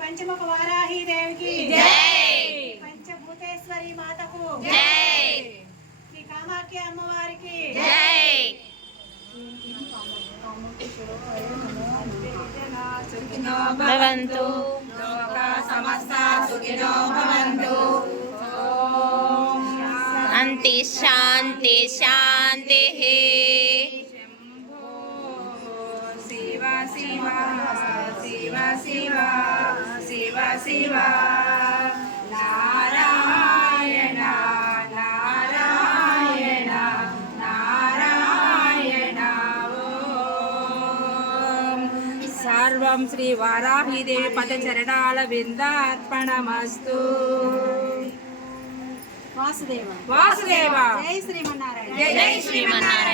पंचमुख वाराही देव की जय। पंचभूतेश्वरी माता को जय। श्री कामाख्या अम्मवारी की जय। सुखिनो भवन्तु लोका समस्ता सुखिनो भवन्तु। शांति शांति शांति है। शिवा शिवा शिवा शिवा शिवा शिवा नारायण नारायण नारायण ओम। सर्वं श्री वाराही देवी पदचरणाल विंदार्पणमस्तु। वासुदेव वासुदेव जय श्रीमन्नारायण जय श्रीमन्नारायण।